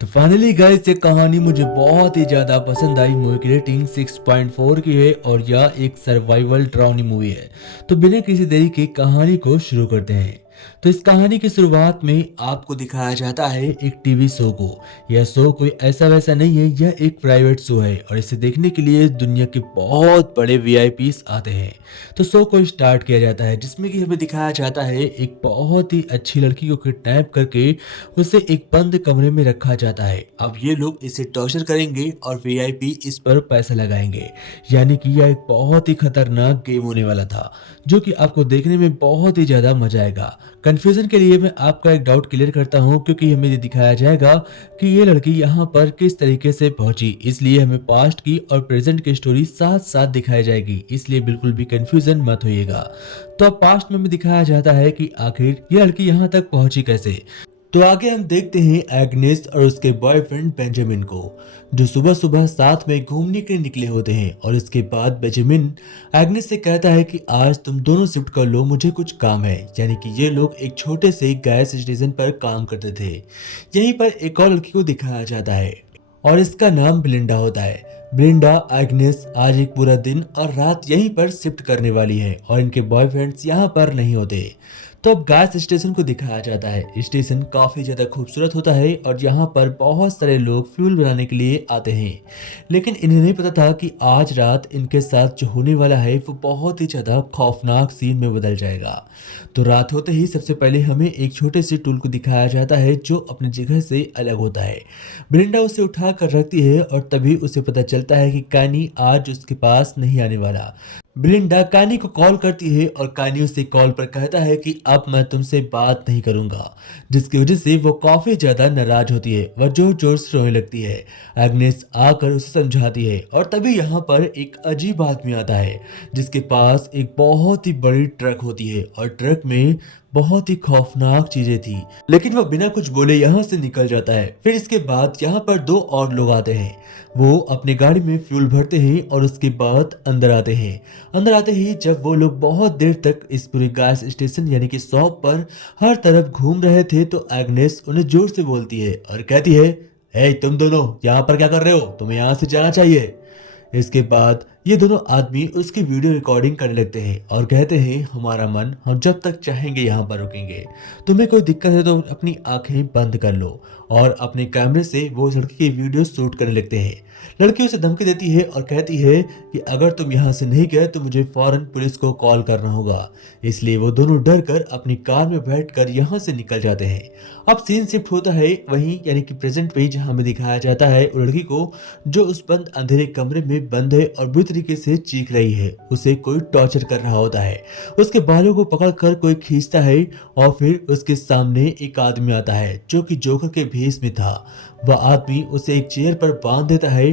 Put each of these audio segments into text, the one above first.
तो finally guys ये कहानी मुझे बहुत ही ज़्यादा पसंद आई। मूवी की रेटिंग 6.4 की है और यह एक सर्वाइवल ड्राउनी मूवी है। तो बिना किसी देरी के कहानी को शुरू करते हैं। तो इस कहानी की शुरुआत में आपको दिखाया जाता है एक टीवी शो को। यह शो कोई ऐसा वैसा नहीं है, यह एक प्राइवेट शो है और इसे देखने के लिए दुनिया के बहुत बड़े वीआईपीस आते हैं। तो शो को स्टार्ट किया जाता है जिसमें कि हमें दिखाया जाता है एक बहुत ही अच्छी लड़की को किडनैप करके उसे एक बंद कमरे में रखा जाता है। अब ये लोग इसे टॉर्चर करेंगे और वीआईपी इस पर पैसा लगाएंगे। यानी कि यह एक बहुत ही खतरनाक गेम होने वाला था जो कि आपको देखने में बहुत ही ज्यादा मजा आएगा। कंफ्यूजन के लिए मैं आपका एक डाउट क्लियर करता हूँ क्योंकि हमें ये दिखाया जाएगा कि ये लड़की यहाँ पर किस तरीके से पहुंची, इसलिए हमें पास्ट की और प्रेजेंट की स्टोरी साथ साथ दिखाई जाएगी, इसलिए बिल्कुल भी कंफ्यूजन मत होइएगा। तो अब पास्ट में हमें दिखाया जाता है कि आखिर ये लड़की यहाँ तक पहुंची कैसे। तो आगे हम देखते हैं एग्नेस और उसके बॉयफ्रेंड बेंजामिन को, जो सुबह सुबह साथ में घूमने के लिए निकले होते हैं। और इसके बाद बेंजामिन एग्नेस से कहता है कि आज तुम दोनों शिफ्ट कर लो, मुझे कुछ काम है। यानी कि ये लोग एक छोटे से गैस स्टेशन पर काम करते थे। यहीं पर एक और लड़की को दिखाया जाता है और इसका नाम ब्लिंडा होता है। ब्लिंडा एग्नेस आज एक पूरा दिन और रात यहीं पर शिफ्ट करने वाली है और इनके बॉयफ्रेंड्स यहाँ पर नहीं होते। तो अब गैस स्टेशन को दिखाया जाता है। स्टेशन काफी ज्यादा खूबसूरत होता है और यहाँ पर बहुत सारे लोग फ्यूल बनाने के लिए आते हैं। लेकिन इन्हें नहीं पता था कि आज रात इनके साथ जो होने वाला है वो बहुत ही ज्यादा खौफनाक सीन में बदल जाएगा। तो रात होते ही सबसे पहले हमें एक छोटे से टूल को दिखाया जाता है जो अपनी जगह से अलग होता है। ब्रिंडा उसे उठा कर रखती है और तभी उसे पता चलता है कि कानी आज उसके पास नहीं आने वाला। ब्लिंडा कानी को कॉल करती है और कानी उसे कॉल पर कहता है कि अब मैं तुमसे बात नहीं करूंगा, जिसकी वजह से वो काफी ज्यादा नाराज होती है। वह जोर जोर से रोने लगती है। एग्नेस आकर उसे समझाती है और तभी यहाँ पर एक अजीब आदमी आता है जिसके पास एक बहुत ही बड़ी ट्रक होती है और ट्रक में बहुत ही खौफनाक चीजें थी। लेकिन वह बिना कुछ बोले यहाँ से निकल जाता है। फिर इसके बाद यहाँ पर दो और लोग आते हैं। वो अपनी गाड़ी में फ्यूल भरते हैं और उसके बाद अंदर आते हैं। अंदर आते ही जब वो लोग बहुत देर तक इस पूरे गैस स्टेशन यानी कि शॉप पर हर तरफ घूम रहे थे तो एग्नेस उन्हें जोर से बोलती है और कहती है, हे तुम दोनों यहाँ पर क्या कर रहे हो, तुम्हें यहाँ से जाना चाहिए। इसके बाद ये दोनों आदमी उसकी वीडियो रिकॉर्डिंग करने लगते हैं और कहते हैं, हमारा मन हम जब तक चाहेंगे यहाँ पर रुकेंगे, तुम्हें कोई दिक्कत है तो अपनी आंखें बंद कर लो। और अपने कैमरे से वो उस लड़की की वीडियो शूट करने लगते हैं। लड़की उसे धमकी देती है और कहती है कि अगर तुम यहाँ से नहीं गए तो मुझे फौरन पुलिस को कॉल करना होगा। इसलिए वो दोनों डर कर अपनी कार में बैठकर यहाँ से निकल जाते हैं। अब सीन शिफ्ट होता है वहीं यानी कि प्रेजेंट पे, जहाँ हमें दिखाया जाता है वो लड़की को जो उस बंद अंधेरे कमरे में बंद है और बुरी तरीके से चीख रही है। उसे कोई टॉर्चर कर रहा होता है। उसके बालों को पकड़कर कोई खींचता है और फिर उसके सामने एक आदमी आता है जो कि जोकर के भेष में था। वह आदमी उसे एक चेयर पर बांध देता है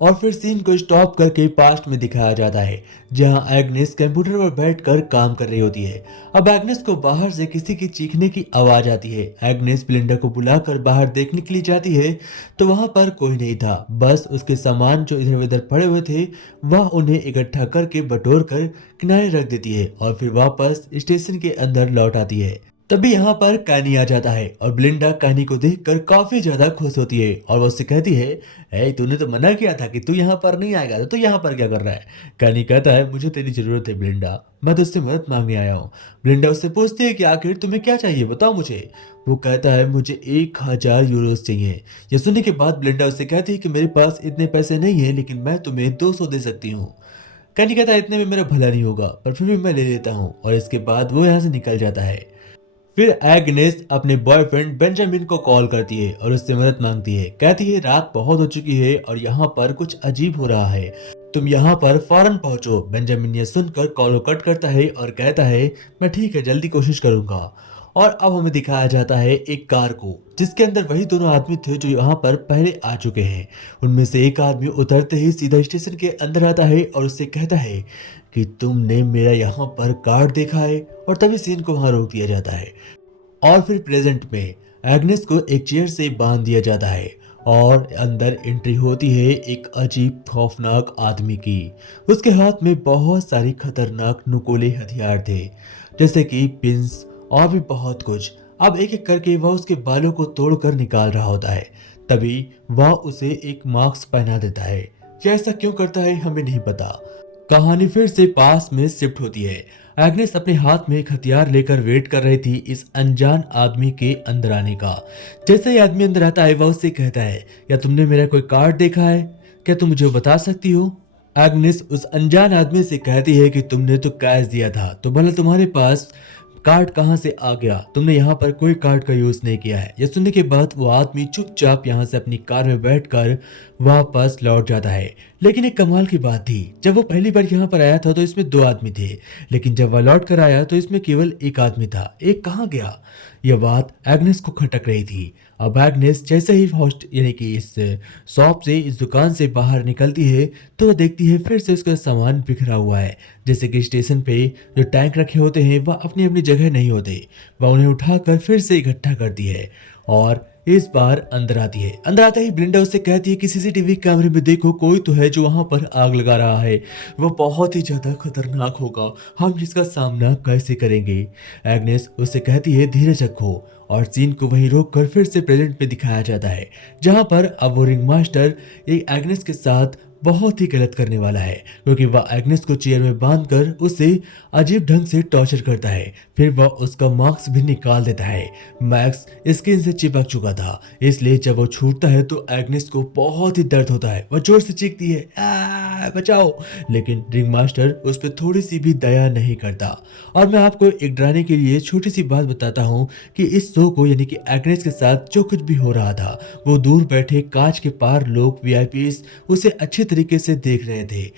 और फिर सीन को स्टॉप करके पास्ट में दिखाया जाता है जहां एग्नेस कंप्यूटर पर बैठकर काम कर रही होती है। अब एग्नेस को बाहर से किसी की चीखने की आवाज आती है। एग्नेस ब्लिंडा को बुलाकर बाहर देखने के लिए जाती है तो वहां पर कोई नहीं था, बस उसके सामान जो इधर उधर पड़े हुए थे वह उन्हें इकट्ठा करके बटोर कर किनारे रख देती है और फिर वापस स्टेशन के अंदर लौट आती है। तभी यहाँ पर कानी आ जाता है और ब्लिंडा कानी को देखकर काफी ज्यादा खुश होती है और वो उससे कहती है, ए तूने तो मना किया था कि तू यहाँ पर नहीं आएगा, तो तू यहाँ पर क्या कर रहा है। कानी कहता है, मुझे तेरी जरूरत है ब्लिंडा, मैं तुझसे मदद मांगने आया हूँ। ब्लिंडा उससे पूछती है कि आखिर तुम्हें क्या चाहिए, बताओ मुझे। वो कहता है, मुझे 1000 यूरोस चाहिए। यह सुनने के बाद ब्लिंडा उससे कहती है कि मेरे पास इतने पैसे नहीं है लेकिन मैं तुम्हें 200 दे सकती हूँ। कानी कहता है, इतने में मेरा भला नहीं होगा पर फिर भी मैं ले लेता हूँ। और इसके बाद वो यहाँ से निकल जाता है। फिर एग्नेस अपने बॉयफ्रेंड बेंजामिन को कॉल करती है और उससे मदद मांगती है। कहती है, रात बहुत हो चुकी है और यहाँ पर कुछ अजीब हो रहा है, तुम यहाँ पर फौरन पहुंचो। बेंजामिन ये सुनकर कॉल को कट करता है और कहता है, मैं ठीक है, जल्दी कोशिश करूंगा। और अब हमें दिखाया जाता है एक कार को जिसके अंदर वही दोनों आदमी थे जो यहाँ पर पहले आ चुके हैं। उनमें से एक आदमी उतरते ही सीधा स्टेशन के अंदर आता है और उससे कहता है कि तुमने मेरा यहाँ पर कार्ड देखा है। और तभी सीन को वहां रोक दिया जाता है और फिर प्रेजेंट में एग्नेस को एक चेयर से बांध दिया जाता है और अंदर एंट्री होती है एक अजीब खौफनाक आदमी की। उसके हाथ में बहुत सारी खतरनाक नुकीले हथियार थे जैसे कि पिंस और भी बहुत कुछ। अब एक एक करके वह उसके बालों को तोड़कर निकाल रहा होता है। तभी वह उसे एक मास्क पहना देता है। यह ऐसा क्यों करता है हमें नहीं पता। कहानी फिर से पास में शिफ्ट होती है। एग्नेस अपने हाथ में एक हथियार लेकर वेट कर रही थी इस अनजान आदमी के अंदर आने का। जैसे ही आदमी अंदर आता है वह उससे कहता है, या तुमने मेरा कोई कार्ड देखा है? क्या तुम मुझे बता सकती हो? एग्नेस उस अनजान आदमी से कहती है कि तुमने तो कैश दिया था, तो भला तुम्हारे पास कार्ड कहाँ से आ गया? तुमने यहाँ पर कोई कार्ड का यूज नहीं किया है। यह सुनने के बाद वो आदमी चुपचाप यहाँ से अपनी कार में बैठकर वापस लौट जाता है। लेकिन एक कमाल की बात थी, जब वो पहली बार यहाँ पर आया था तो इसमें दो आदमी थे, लेकिन जब वह लौट कर आया तो इसमें केवल एक आदमी था। एक कहाँ गया? यह बात एग्नेस को खटक रही थी। अब एग्नेस जैसे ही होस्ट यानी कि इस शॉप से, इस दुकान से बाहर निकलती है तो वह देखती है फिर से उसका सामान बिखरा हुआ है। जैसे कि स्टेशन पे जो टैंक रखे होते हैं वह अपनी अपनी जगह नहीं होते, वह उन्हें उठाकर फिर से इकट्ठा करती है और इस बार अंदर आती है। अंदर आते ही ब्लिंडा उससे कहती है कि सीसीटीवी कैमरे में देखो, कोई तो है जो वहां पर आग लगा रहा है। वह बहुत ही ज्यादा खतरनाक होगा, हम इसका सामना कैसे करेंगे? एग्नेस उससे कहती है धीरज रखो, और सीन को वहीं रोक कर फिर से प्रेजेंट में दिखाया जाता है, जहां पर अब वो रिंग मास्टर एक एग्नेस के साथ बहुत ही गलत करने वाला है, क्योंकि वह एग्नेस को चेयर में बांधकर उसे अजीब ढंग से टॉर्चर करता है। फिर वह उसका मास्क भी निकाल देता है। मैक्स स्किन से चिपक चुका था, इसलिए जब वो छूटता है तो एग्नेस को बहुत ही दर्द होता है। वह जोर से चीखती है, बचाओ! लेकिन रिंग मास्टर उस पर थोड़ी सी भी दया नहीं करता। और मैं आपको एक डराने के लिए छोटी सी बात बताता हूँ कि इस शो को यानी कि एग्नेस के साथ जो कुछ भी हो रहा था, वो दूर बैठे कांच के पार लोग वीआईपीज उसे अच्छे तरीके से देख रहे थे।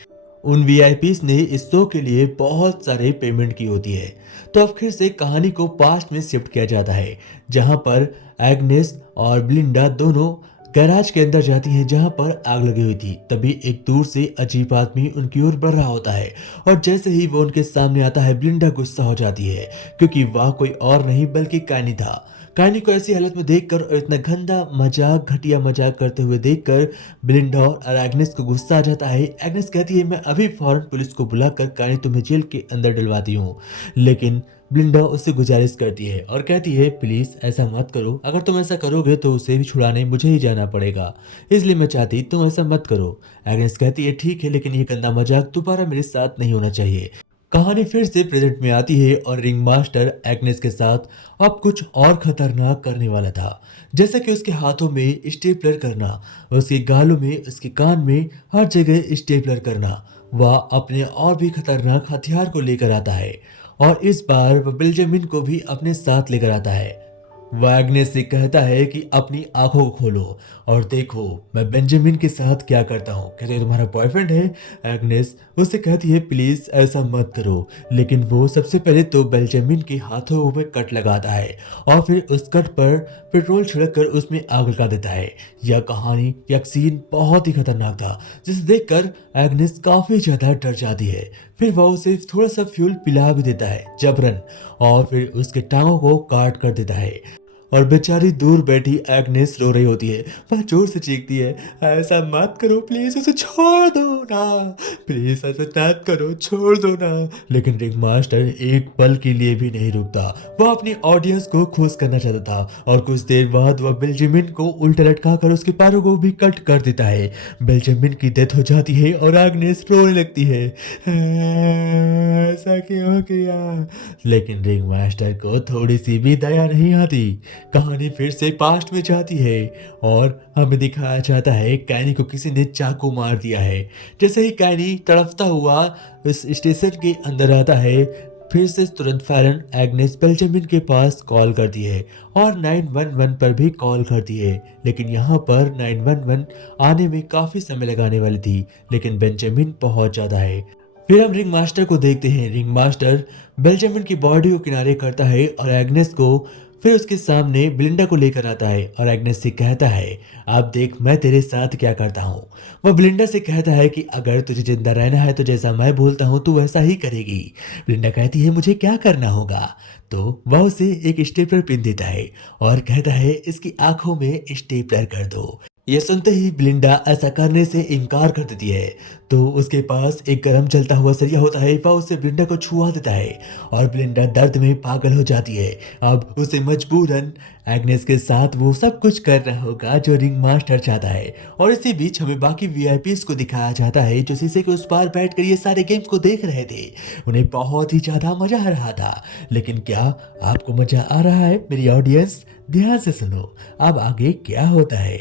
उन वीआईपीज ने इस शो के लिए बहुत सारे पेमेंट की होती है। तो अब फिर से कहानी को पास्ट में शिफ्ट किया जाता है, जहां पर एग्नेस और ब्लिंडा दोनों गैराज के अंदर जाती हैं जहां पर आग लगी हुई थी। तभी एक दूर से अजीब आदमी उनकी ओर बढ़ रहा होता है, और जैसे ही वो उनके सामने आता है ब्लिंडा गुस्सा हो जाती है, क्योंकि वह कोई और नहीं बल्कि कानी था। कानी को ऐसी हालत में देखकर और इतना गंदा मजाक, घटिया मजाक करते हुए देखकर ब्लिंडा और एग्नेस को गुस्सा आ जाता है। एग्नेस कहती है, मैं अभी फौरन पुलिस को बुलाकर कानी तुम्हें जेल के अंदर डलवाती हूँ। लेकिन ब्लिंडा उससे गुजारिश करती है और कहती है, प्लीज ऐसा मत करो, अगर तुम ऐसा करोगे तो उसे भी छुड़ाने मुझे ही जाना पड़ेगा, इसलिए मैं चाहती तुम ऐसा मत करो। एग्नेस कहती है, ठीक है, लेकिन ये गंदा मजाक दोबारा मेरे साथ नहीं होना चाहिए। कहानी फिर से प्रेजेंट में आती है और रिंग मास्टर एग्नेस के साथ अब कुछ और खतरनाक करने वाला था, जैसे कि उसके हाथों में स्टेपलर करना, उसके गालों में, उसके कान में, हर जगह स्टेपलर करना। वह अपने और भी खतरनाक हथियार को लेकर आता है, और इस बार वह बेंजामिन को भी अपने साथ लेकर आता है। वह एग्नेस से कहता है कि अपनी आंखों को खोलो और देखो मैं बेंजामिन के साथ क्या करता हूँ। कहते हैं, तुम्हारा बॉयफ्रेंड है? एग्नेस उससे कहती है, प्लीज ऐसा मत करो। लेकिन वो सबसे पहले तो बेंजामिन के हाथों में कट लगाता है और फिर उस कट पर पेट्रोल छिड़क कर उसमें आग लगा देता है। यह कहानी, यह सीन बहुत ही खतरनाक था, जिसे देखकर एग्नेस काफी ज्यादा डर जाती है। फिर वह उसे थोड़ा सा फ्यूल पिला भी देता है जबरन, और फिर उसके टांगों को काट कर देता है। और बेचारी दूर बैठी एग्नेस रो रही होती है। वह जोर से चीखती है, ऐसा मत करो प्लीज, उसे छोड़ दो ना, प्लीज ऐसा मत करो, छोड़ दो ना। लेकिन रिंग मास्टर एक पल के लिए भी नहीं रुकता। वह अपनी ऑडियंस को खुश करना चाहता था, और कुछ देर बाद वह बेंजामिन को उल्टा लटका कर उसके पैरों को भी कट कर देता है। बेंजामिन की डेथ हो जाती है और एग्नेस रोने लगती है, ऐसा क्यों किया? लेकिन रिंग मास्टर को थोड़ी सी भी दया नहीं आती। कहानी फिर से पास्ट में जाती है और हमें दिखाया जाता है कैनी को किसी ने चाकू मार दिया है। जैसे ही कैनी तड़पता हुआ इस स्टेशन के अंदर आता है, फिर से तुरंत फैरन एग्नेस बेंजामिन के पास कॉल करती है और 911 पर भी कॉल करती है। लेकिन यहाँ पर 911 आने में काफी समय लगाने वाली थी, लेकिन बेंजामिन पहुंच जाता है। फिर हम रिंग मास्टर को देखते हैं। रिंग मास्टर बेंजामिन की बॉडी को किनारे करता है और एग्नेस को फिर उसके सामने ब्लिंडा को लेकर आता है और एग्नेस से कहता है, अब देख मैं तेरे साथ क्या करता हूँ। वह ब्लिंडा से कहता है कि अगर तुझे जिंदा रहना है तो जैसा मैं बोलता हूँ तू वैसा ही करेगी। ब्लिंडा कहती है, मुझे क्या करना होगा? तो वह उसे एक स्टेपलर पिन देता है और कहता है, इसकी आंखों में स्टेपलर कर दो। ये सुनते ही ब्लिंडा ऐसा करने से इनकार कर देती है। तो उसके पास एक गर्म जलता हुआ सरिया होता है, वह उसे ब्लिंडा को छुआ देता है और ब्लिंडा दर्द में पागल हो जाती है। अब उसे मजबूरन एग्नेस के साथ वो सब कुछ कर रहा होगा जो रिंग मास्टर चाहता है। और इसी बीच हमें बाकी वीआईपीज को दिखाया जाता है जो शीशे के उस पार बैठकर ये सारे गेम्स को देख रहे थे। उन्हें बहुत ही ज्यादा मजा आ रहा था। लेकिन क्या आपको मजा आ रहा है मेरी ऑडियंस? ध्यान से सुनो, अब आगे क्या होता है।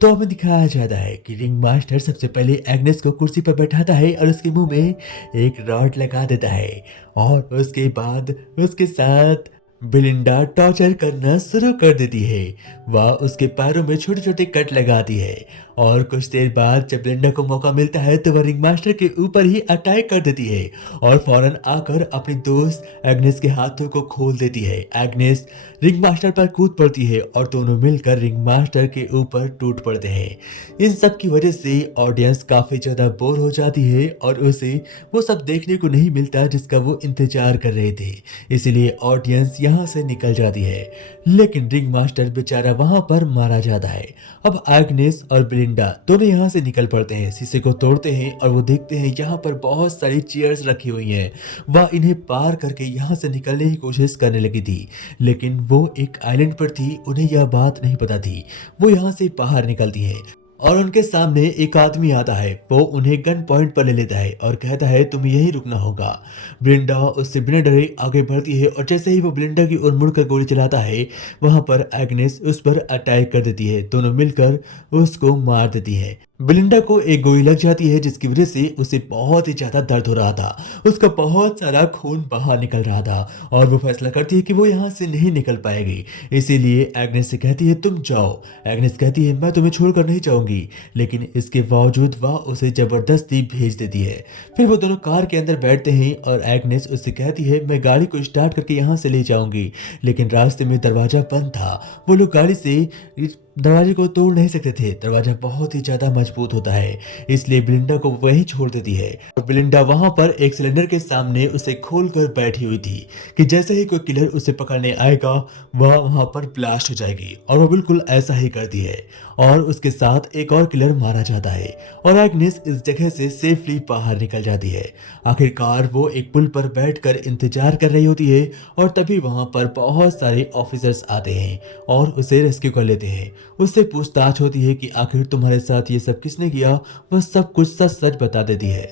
तो हमें दिखाया जाता है कि रिंग मास्टर सबसे पहले एग्नेस को कुर्सी पर बैठाता है और उसके मुंह में एक रॉड लगा देता है और उसके बाद उसके साथ बिलिंडा टॉर्चर करना शुरू कर देती है। वह उसके पैरों में छोटे छोटे कट लगाती है और कुछ देर बाद जब बिलिंडा को मौका मिलता है तो वह रिंग मास्टर के ऊपर ही अटैक कर देती है और फौरन आकर अपनी दोस्त एग्नेस के हाथों को खोल देती है। एग्नेस रिंग मास्टर पर कूद पड़ती है और दोनों मिलकर रिंग मास्टर के ऊपर टूट पड़ते हैं। इन सब की वजह से ऑडियंस काफी ज्यादा बोर हो जाती है और उसे वो सब देखने को नहीं मिलता जिसका वो इंतजार कर रहे थे। इसीलिए ऑडियंस यहाँ से निकल जाती है। लेकिन रिंग मास्टर बेचारा वहां पर मारा जाता है। अब एग्नेस और ब्लिंडा दोनों यहाँ से निकल पड़ते हैं, शीशे को तोड़ते हैं और वो देखते हैं यहाँ पर बहुत सारी चेयर्स रखी हुई हैं। वह इन्हें पार करके यहाँ से निकलने की कोशिश करने लगी थी, लेकिन वो एक आइलैंड पर थी, उन्हें यह बात नहीं पता थी। वो यहाँ से बाहर निकलती है और उनके सामने एक आदमी आता है। वो उन्हें गन पॉइंट पर ले लेता है और कहता है तुम्हें यहीं रुकना होगा। ब्लिंडा उससे बिना डरे आगे बढ़ती है और जैसे ही वो ब्लिंडा की ओर मुड़कर गोली चलाता है वहां पर एग्नेस उस पर अटैक कर देती है। दोनों मिलकर उसको मार देती है। ब्लिंडा को एक गोली लग जाती है जिसकी वजह से उसे बहुत ही ज्यादा दर्द हो रहा था। उसका बहुत सारा खून बाहर निकल रहा था और वो फैसला करती है कि वो यहाँ से नहीं निकल पाएगी। इसीलिए एग्नेस से कहती है तुम जाओ। एग्नेस कहती है मैं तुम्हें छोड़कर नहीं जाऊंगी, लेकिन इसके बावजूद वह उसे जबरदस्ती भेज देती है। फिर वो दोनों कार के अंदर बैठते हैं और एग्नेस उससे कहती है मैं गाड़ी को स्टार्ट करके यहाँ से ले जाऊंगी, लेकिन रास्ते में दरवाजा बंद था। वो लोग गाड़ी से दरवाजे को तोड़ नहीं सकते थे, दरवाजा बहुत ही ज्यादा मजबूत होता है। इसलिए ब्लिंडा को वहीं छोड़ देती है और ब्लिंडा वहां पर एक सिलेंडर के सामने उसे खोलकर बैठी हुई थी कि जैसे ही कोई किलर उसे पकड़ने आएगा वह वहां पर ब्लास्ट हो जाएगी। और वो बिल्कुल ऐसा ही करती है और उसके साथ एक और किलर मारा जाता है और एग्नेस इस जगह से सेफली बाहर निकल जाती है। आखिरकार वो एक पुल पर बैठकर इंतजार कर रही होती है और तभी वहां पर बहुत सारे ऑफिसर्स आते हैं और उसे रेस्क्यू कर लेते हैं। उससे पूछताछ होती है कि आखिर तुम्हारे साथ ये सब किसने किया। वह सब कुछ सच सच बता देती है,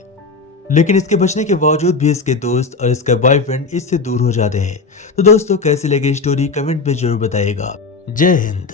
लेकिन इसके बचने के बावजूद भी इसके दोस्त और इसका बॉयफ्रेंड इससे दूर हो जाते हैं। तो दोस्तों कैसी लगी स्टोरी कमेंट में जरूर बताइएगा। जय हिंद।